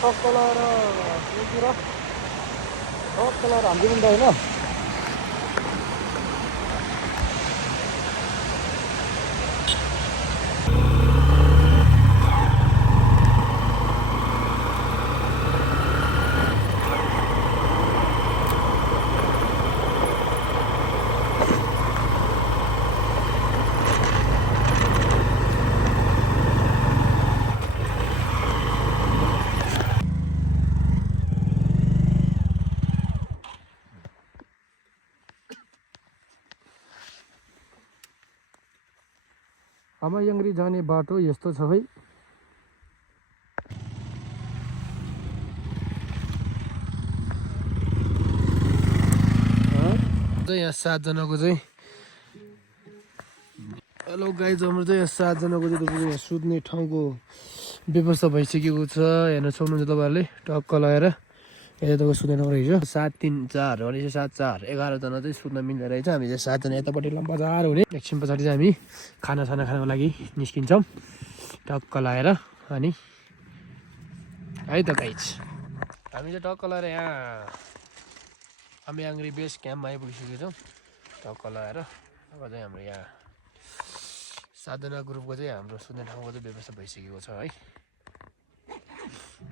टक्क लगाएर यहाँतिर टक्क लगाएर हालिदिनु नि त होइन। आमायाङ्ग्री जाने बाटो यस्तो छ है। यहाँ 7 जनाको चाहिँ हेलो गाइज, हाम्रो चाहिँ यहाँ 7 जनाको चाहिँ यहाँ सुत्ने ठाउँको व्यवस्था भइसकेको छ। हेर्न सक्नुहुन्छ तपाईँहरूले टक्क लगाएर यता तपाईँको सुत्ने ठाउँ रहेछ। 7 3 4 भनेपछि 7 4 11 जना चाहिँ सुत्न मिल्ने रहेछ। हामी चाहिँ 7 जना यतापट्टि बजार हुने एकछिन पछाडि चाहिँ हामी खानासाना खानको लागि निस्किन्छौँ टक्क लगाएर। अनि है त गाइज, हामी चाहिँ टक्क लगाएर यहाँ आमायाङ्ग्री बेस क्याम्पमा आइपुगिसकेको छौँ टक्क लगाएर। अब चाहिँ हाम्रो यहाँ 7 जना ग्रुपको चाहिँ हाम्रो सुत्ने ठाउँको चाहिँ व्यवस्था भइसकेको छ है।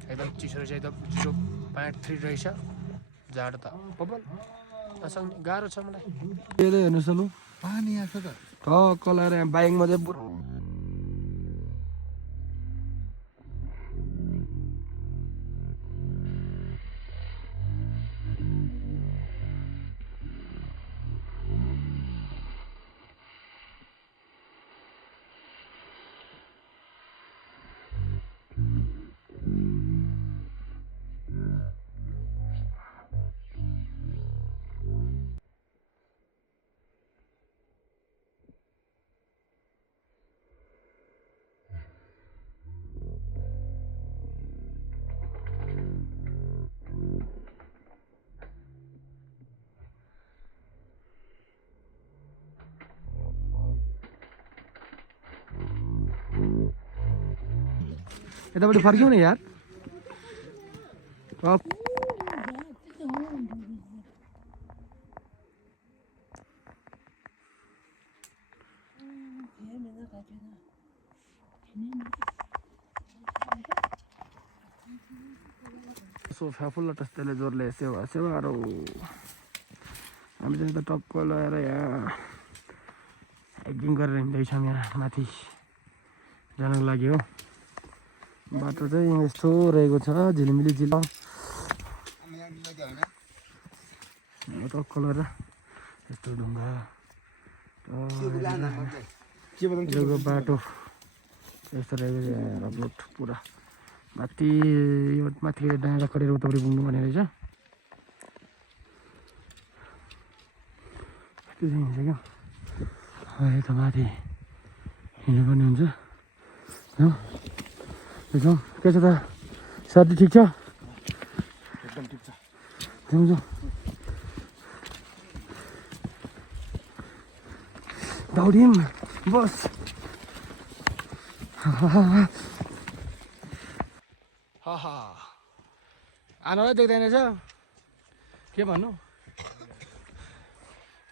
एकदम चिसो रहेछ, एकदम 0.3 रहेछ। जाडो त बबल नसक्ने गाह्रो छ मलाई। हेर्नुहोस् न पानी आएको छ त टक्क लगाएर यहाँ बाइकमा चाहिँ पुरो यतापट्टि फर्क्यौँ न यार। सोफा फुल्ल टस्टले जोरले सेवा सेवारो हामी चाहिँ त टक्क लगाएर यहाँ हाइकिङ गरेर हिँड्दैछौँ यहाँ माथि जानको लागि हो। बाटो चाहिँ यस्तो रहेको छ, झिलिमिली झिल टक्क लगाएर यस्तो ढुङ्गा बाटो यस्तो रहेको छ। रोड पुरा माथि यो माथि डाँडा खडेर उतापट्टि पुग्नु पर्ने रहेछ। त्यो चाहिँ हिँड्छ क्या यता माथि हिँड्नुपर्ने हुन्छ हो। त्यसो के छ त साथी, ठिक छ? एकदम ठिक छ। जाउँ दौडिम बस। आनालाई देख्दैन रहेछ के भन्नु।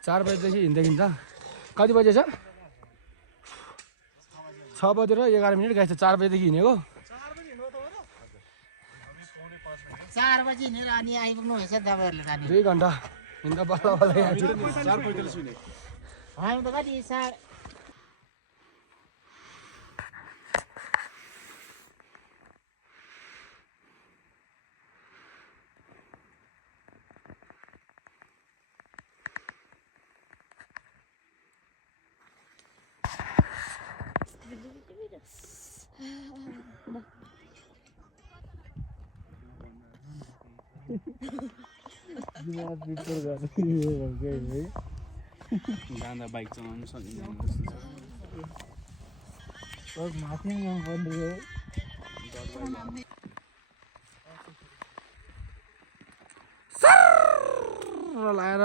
4 बजीदेखि हिँड्दैछ। कति बजे छ? 6 बजेर 11 मिनट गएछ। 4 बजीदेखि हिँडेको। 4 बजी हिँडेर अनि आइपुग्नु भएछ तपाईँहरूले। 2 घन्टा हिँड्दा बल्ल बल्ल यहाँ 4:45 मिनेट। हामी त कति जाँदा बाइक चलाउनु सकिँदैन जस्तो छ। माथि पर्ने लाएर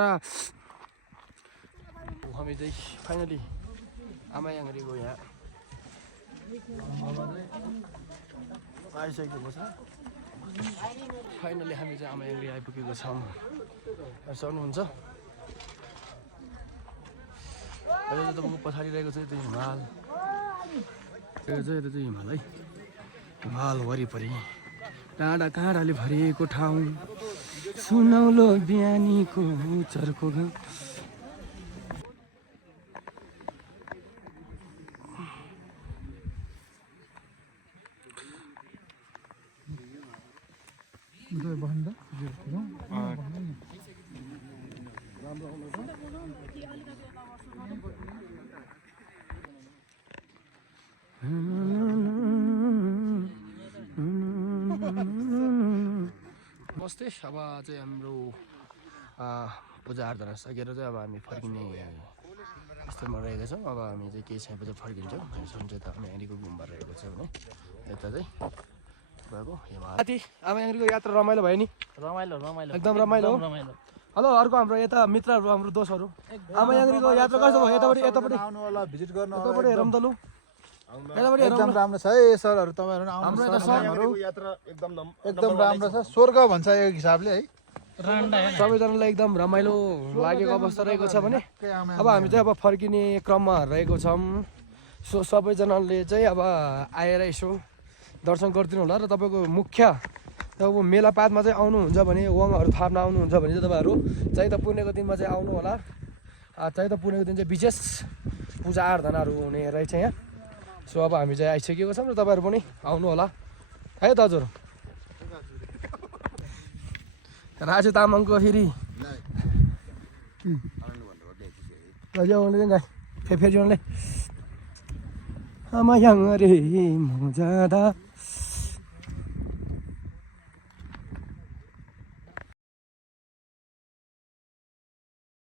हामी चाहिँ फाइनली आमायाङ्ग्रीको यहाँ आइसकेको छ। फाइनली हामी चाहिँ आमायाङ्ग्री आइपुगेको छौँ सक्नुहुन्छ अहिले तपाईँको पछाडि रहेको चाहिँ त्यो हिमाल यो चाहिँ यता चाहिँ हिमाल है हिमाल वरिपरि डाँडा काँडाले भरिएको ठाउँ सुनौलो बिहानीको चर्को गाउँ नमस्ते अब चाहिँ हाम्रो पूजा आराधना सकेर चाहिँ अब हामी फर्किने स्तरमा रहेका छौँ अब हामी चाहिँ केही समयपछि फर्किन्छौँ हामी सन्चै त आमायाङ्ग्रीको गुम्बा रहेको छ भने यता चाहिँ गएको हिमाल आमायाङ्ग्रीको यात्रा रमाइलो भयो नि रमाइलो रमाइलो एकदम रमाइलो रमाइलो हेलो अर्को हाम्रो यता मित्रहरू हाम्रो दोस्तहरू आमायाङ्ग्रीको यात्रा कस्तो भयो यतापट्टि आउनु होला भिजिट गर्नु यतापट्टि हेरौँ त लु यतापट्टि हेरौँ एकदम राम्रो छ है सरहरू तपाईँहरू आउनु हाम्रो यता सरहरू यात्रा एकदम एकदम राम्रो छ स्वर्ग भन्छ एक हिसाबले है सबैजनालाई एकदम रमाइलो लागेको अवस्था रहेको छ भने अब हामी चाहिँ अब फर्किने क्रममा रहेको छौँ सो सबैजनाले चाहिँ अब आएर यसो दर्शन गरिदिनु होला र तपाईँको मुख्य तपाईँको मेलापातमा चाहिँ आउनुहुन्छ भने वङहरू थाप्न आउनुहुन्छ भने चाहिँ तपाईँहरू चाहिँ त पुण्यको दिनमा चाहिँ आउनु होला चाहिँ त पुण्यको दिन चाहिँ विशेष पूजा आराधनाहरू हुने रहेछ यहाँ सो अब हामी चाहिँ आइसकेको छौँ र तपाईँहरू पनि आउनु होला है त हजुर राजु तामाङको फेरि फेरि आमायाङ रे म जाँदा